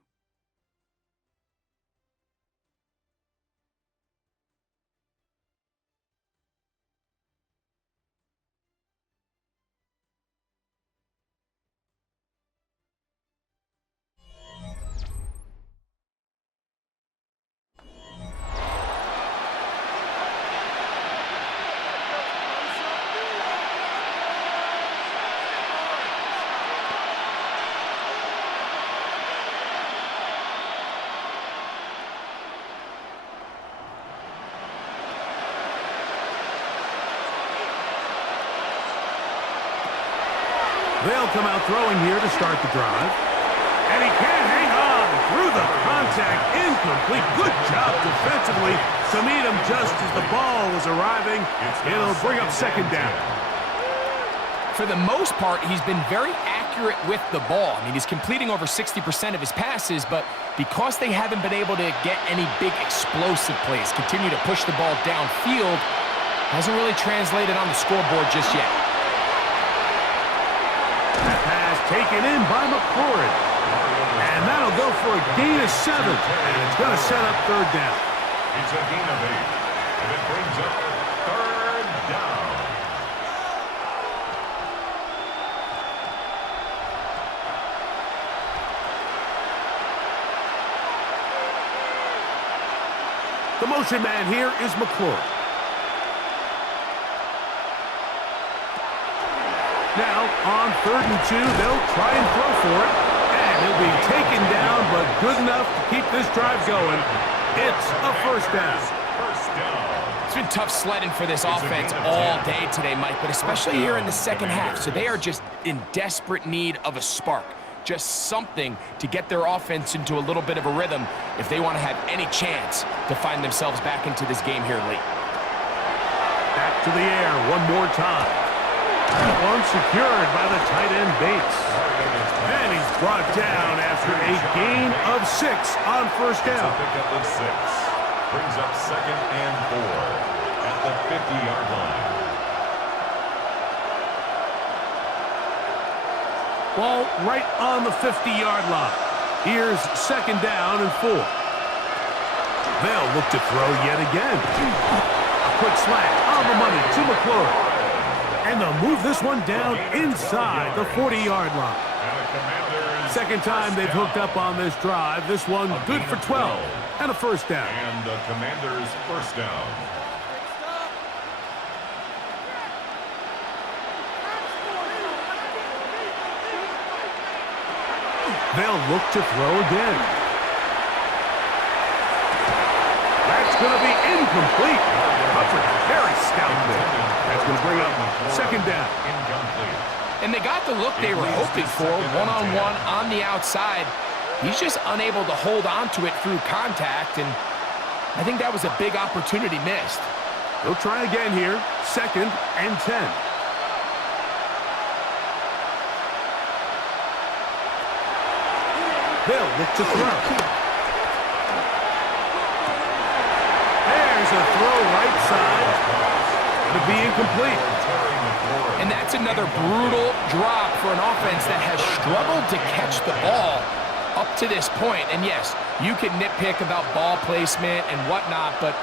They'll come out throwing here to start the drive. And he can't hang on through the contact. Incomplete. Good job defensively to meet him just as the ball was arriving. It'll bring up 2nd down. For the most part, he's been very accurate with the ball. I mean, he's completing over 60% of his passes, but because they haven't been able to get any big explosive plays, continue to push the ball downfield, hasn't really translated on the scoreboard just yet. That pass taken in by McLaurin. And that'll go for a gain of 7. And it's going to set up 3rd down. It's a gain of 8. And it brings up 3rd down. The motion man here is McLaurin. Now, on 3rd and 2, they'll try and throw for it. And he'll be taken down, but good enough to keep this drive going. It's a 1st down. It's been tough sledding for this offense all day today, Mike, but especially here in the second half. So they are just in desperate need of a spark, just something to get their offense into a little bit of a rhythm if they want to have any chance to find themselves back into this game here late. Back to the air one more time. That one secured by the tight end Bates. And he's brought down after a gain of 6 on first down. Pickup of 6. Brings up 2nd and 4 at the 50-yard line. Ball right on the 50-yard line. Here's 2nd down and 4. They'll look to throw yet again. A quick slant on the money to McLaurin. And they'll move this one down inside the 40-yard line. Second time they've hooked up on this drive. This one good for 12 and a first down. And the Commanders' first down. They'll look to throw again. That's going to be incomplete. Coverage very stout there. That's going to bring up 2nd down. Incomplete. And they got the look they were hoping for, one-on-one on the outside. He's just unable to hold on to it through contact, and I think that was a big opportunity missed. They'll try again here, 2nd and 10. They'll look to throw. There's a throw right side. To be incomplete. And that's another brutal drop for an offense that has struggled to catch the ball up to this point. And yes, you can nitpick about ball placement and whatnot, but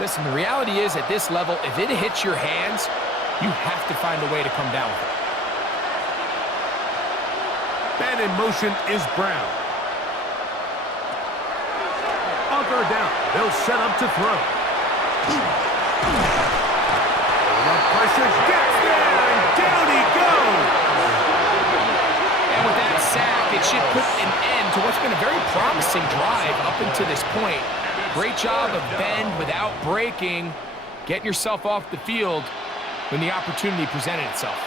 listen, the reality is at this level, if it hits your hands, you have to find a way to come down with it. And in motion is Brown. On third down, they'll set up to throw. The pressure gets there, and down he goes. And with that sack, it should put an end to what's been a very promising drive up until this point. Great job of bend without breaking, getting yourself off the field when the opportunity presented itself.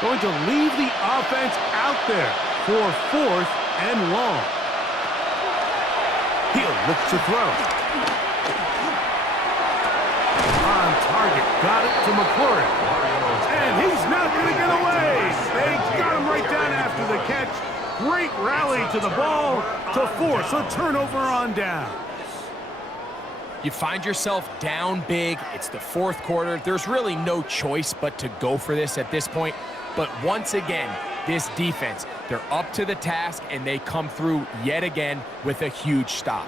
Going to leave the offense out there for 4th and long. He'll look to throw. On target, got it to McLaurin. And he's not going to get away. They got him right down after the catch. Great rally to the ball to force a turnover on down. You find yourself down big. It's the 4th quarter. There's really no choice but to go for this at this point. But once again, this defense, they're up to the task, and they come through yet again with a huge stop.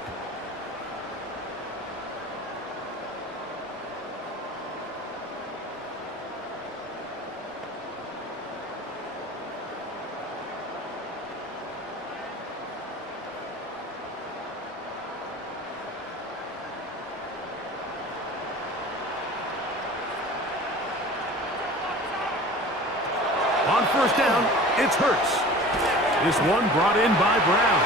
On first down, it's Hurts. This one brought in by Brown.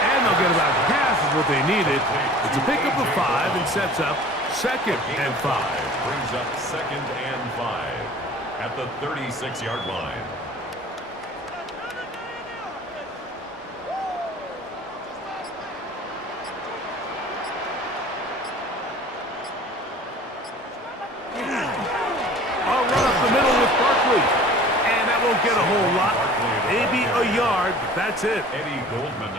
And they'll get about half of what they needed. It's a pickup of 5 and sets up 2nd and 5. Brings up 2nd and 5 at the 36-yard line. I'll run up the middle with Barkley. And that won't get a whole lot. Maybe a yard, but that's it.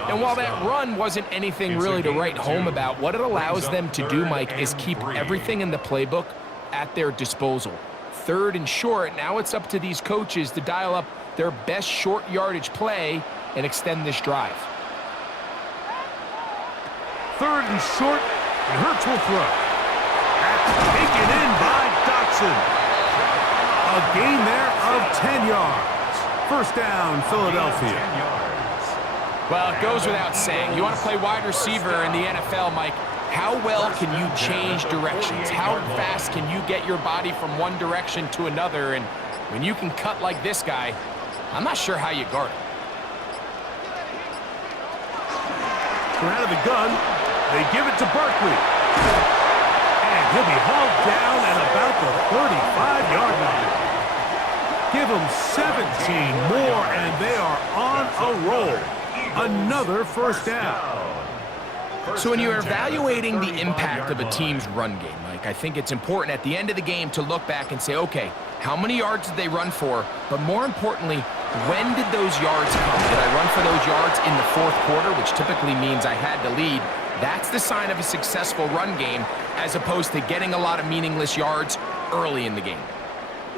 And while that run wasn't anything really to write home about, what it allows them to do, Mike, is keep everything in the playbook at their disposal. 3rd and short, now it's up to these coaches to dial up their best short yardage play and extend this drive. 3rd and short, and Hurts will throw. That's taken in by Dotson. A gain there of 10 yards. First down, Philadelphia. Well, it goes without saying. You want to play wide receiver in the NFL, Mike, How well can you change directions? How fast can you get your body from one direction to another? And when you can cut like this guy, I'm not sure how you guard him. So out of the gun, they give it to Barkley. And he'll be hauled down at about the 35-yard line. Give them 17 more, and they are on a roll. Another first down. So when you're evaluating the impact of a team's run game, Mike, I think it's important at the end of the game to look back and say, okay, how many yards did they run for? But more importantly, when did those yards come? Did I run for those yards in the fourth quarter, which typically means I had to lead? That's the sign of a successful run game, as opposed to getting a lot of meaningless yards early in the game.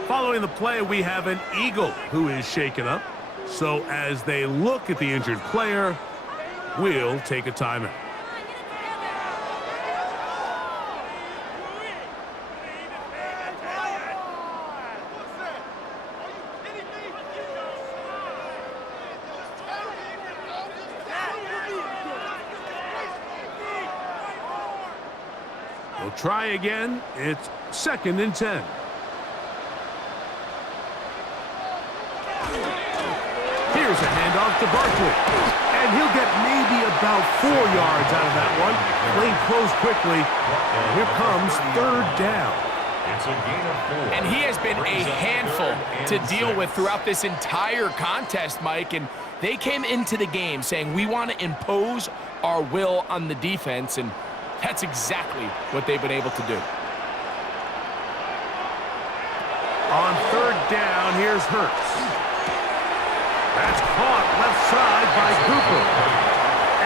Following the play, we have an Eagle who is shaken up. So as they look at the injured player, we'll take a timeout. We'll try again. It's 2nd and 10. Here's a handoff to Barkley. And he'll get maybe about 4 yards out of that one. Lane closed quickly. And here comes 3rd down. It's a gain of 4. And he has been a handful to deal with throughout this entire contest, Mike. And they came into the game saying, we want to impose our will on the defense. And that's exactly what they've been able to do. On 3rd down, here's Hurts. That's caught left side by Cooper.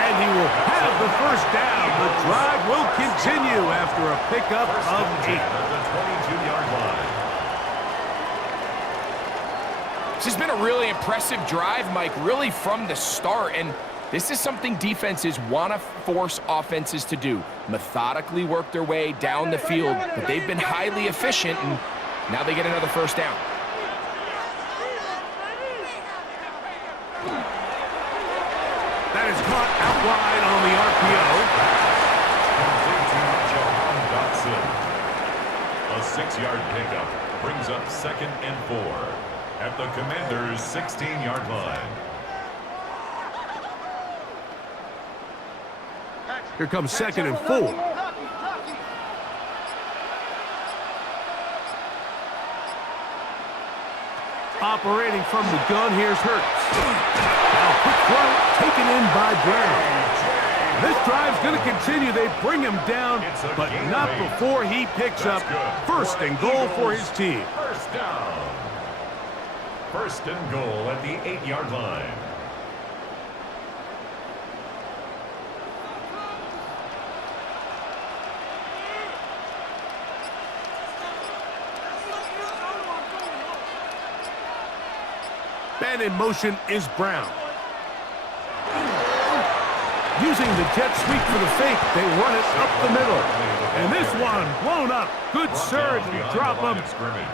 And he will have the first down. The drive will continue after a pickup of 8. At the 22-yard line. This has been a really impressive drive, Mike, really from the start. And this is something defenses want to force offenses to do. Methodically work their way down the field, but they've been highly efficient, and now they get another first down. That is caught out wide on the RPO. A 6-yard pickup brings up 2nd and 4 at the Commanders' 16-yard line. Here comes 2nd and 4. Operating from the gun, here's Hurts. Now quick throw, taken in by Brown. This drive's going to continue. They bring him down, but not before he picks up 1st and goal for his team. First down. 1st and goal at the 8-yard line. Man in motion is Brown. Using the jet sweep for the fake, they run it up the middle. And this one blown up. Good surge, drop him.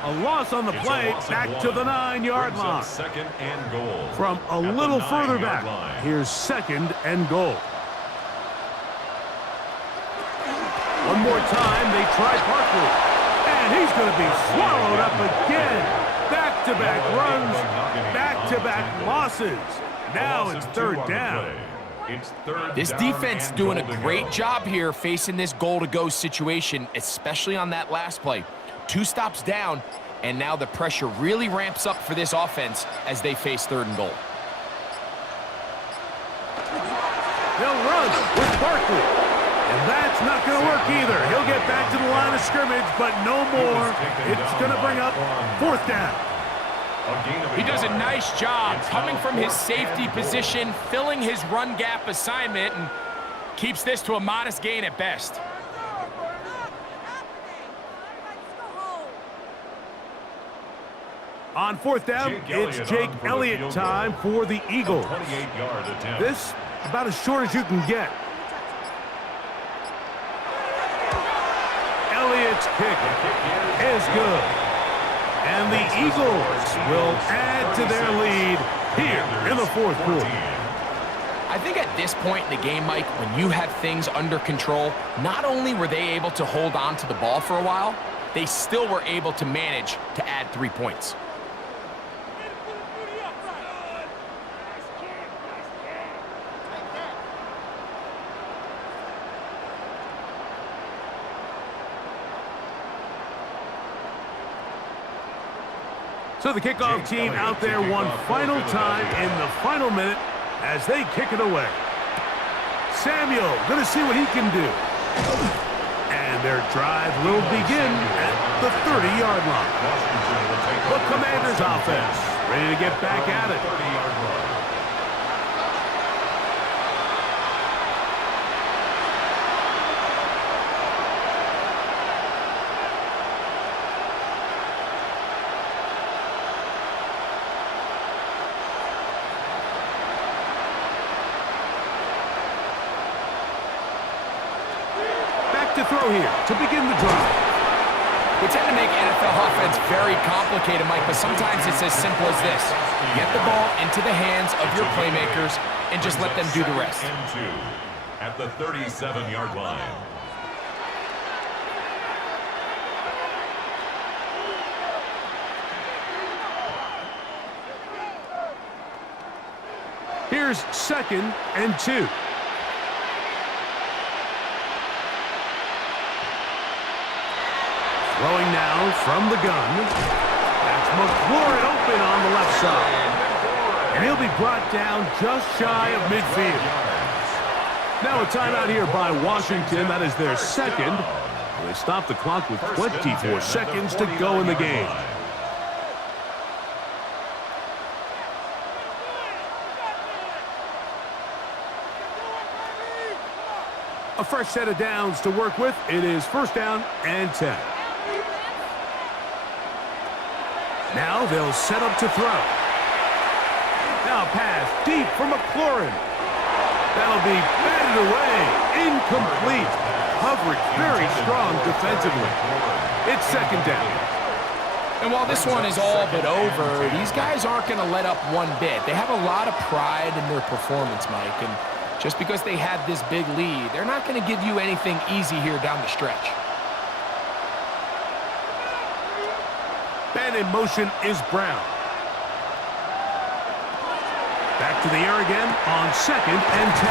A loss on the play, back to the 9-yard line. 2nd and goal. From a little further back, here's 2nd and goal. One more time, they try Barkley. And he's going to be swallowed up again. Back-to-back runs, back-to-back losses. Now it's 3rd down. This defense doing a great job here facing this goal-to-go situation, especially on that last play. 2 stops down, and now the pressure really ramps up for this offense as they face 3rd and goal. They'll run with Barkley. And that's not going to work either. He'll get back to the line of scrimmage, but no more. It's going to bring up 4th down. He does a nice job coming from his safety position, filling his run gap assignment, and keeps this to a modest gain at best. On 4th down, it's Jake Elliott time for the Eagles. This about as short as you can get. Elliott's kick is good. And the Eagles will add to their lead here in the 4th quarter. I think at this point in the game, Mike, when you have things under control, not only were they able to hold on to the ball for a while, they still were able to manage to add 3 points. So the kickoff team out there one final time in the final minute as they kick it away. Samuel going to see what he can do. And their drive will begin at the 30-yard line. The Commanders offense ready to get back at it. To throw here to begin the drive. We tend to make NFL offense very complicated, Mike, but sometimes it's as simple as this. Get the ball into the hands of your playmakers and just let them do the rest. At the 37-yard line. Here's 2nd and 2. Throwing now from the gun. That's McLaurin open on the left side. And he'll be brought down just shy of midfield. Now a timeout here by Washington. That is their second. They stop the clock with 24 seconds to go in the game. A fresh set of downs to work with. It is 1st down and 10. Now they'll set up to throw. Now pass deep for McLaurin. That'll be batted away. Incomplete. Coverage very strong defensively. It's 2nd down. And while this one is all but over, these guys aren't going to let up one bit. They have a lot of pride in their performance, Mike. And just because they had this big lead, they're not going to give you anything easy here down the stretch. And in motion is Brown. Back to the air again on 2nd and 10.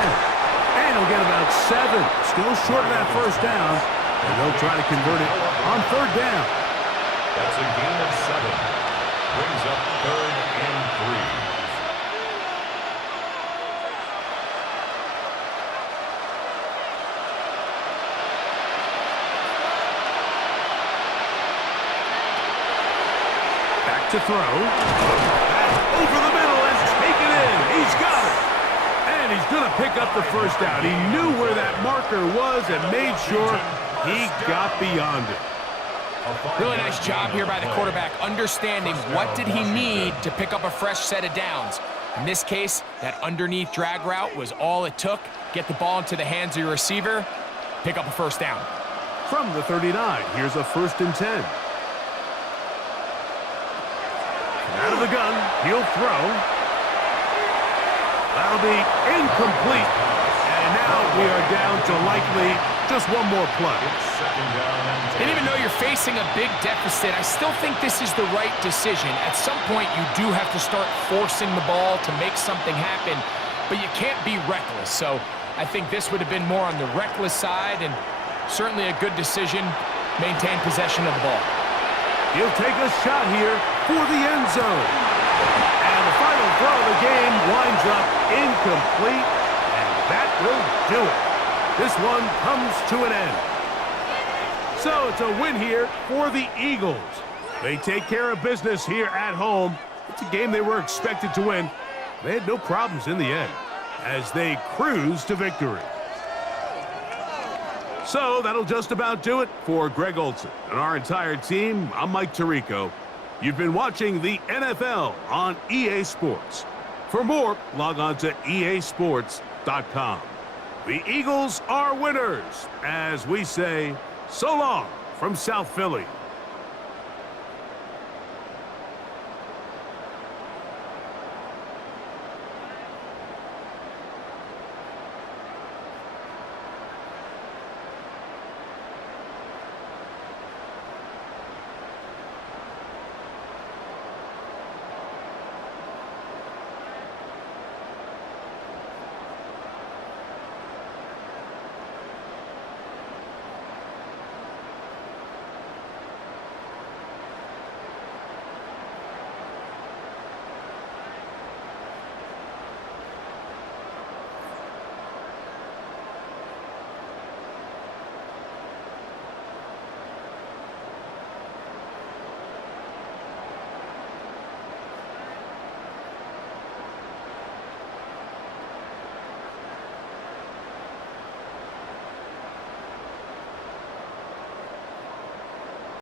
And he'll get about 7. Still short of that 1st down. And they'll try to convert it on 3rd down. That's a gain of 7. Brings up 3rd and 3. To throw. That's over the middle and taken in. He's got it. And he's going to pick up the 1st down. He knew where that marker was and made sure he got beyond it. Really nice job here by the quarterback, understanding what did he need to pick up a fresh set of downs. In this case, that underneath drag route was all it took. Get the ball into the hands of your receiver, pick up a 1st down. From the 39, here's a 1st and 10. Out of the gun, he'll throw. That'll be incomplete. And now we are down to likely just one more play. And even though you're facing a big deficit, I still think this is the right decision. At some point, you do have to start forcing the ball to make something happen, but you can't be reckless. So I think this would have been more on the reckless side, and certainly a good decision. Maintain possession of the ball. He'll take a shot here for the end zone. And the final throw of the game winds up incomplete, and that will do it. This one comes to an end. So it's a win here for the Eagles. They take care of business here at home. It's a game they were expected to win. They had no problems in the end as they cruise to victory. So that'll just about do it for Greg Olsen and our entire team. I'm Mike Tirico. You've been watching the NFL on EA Sports. For more, log on to easports.com. The Eagles are winners, as we say, so long from South Philly.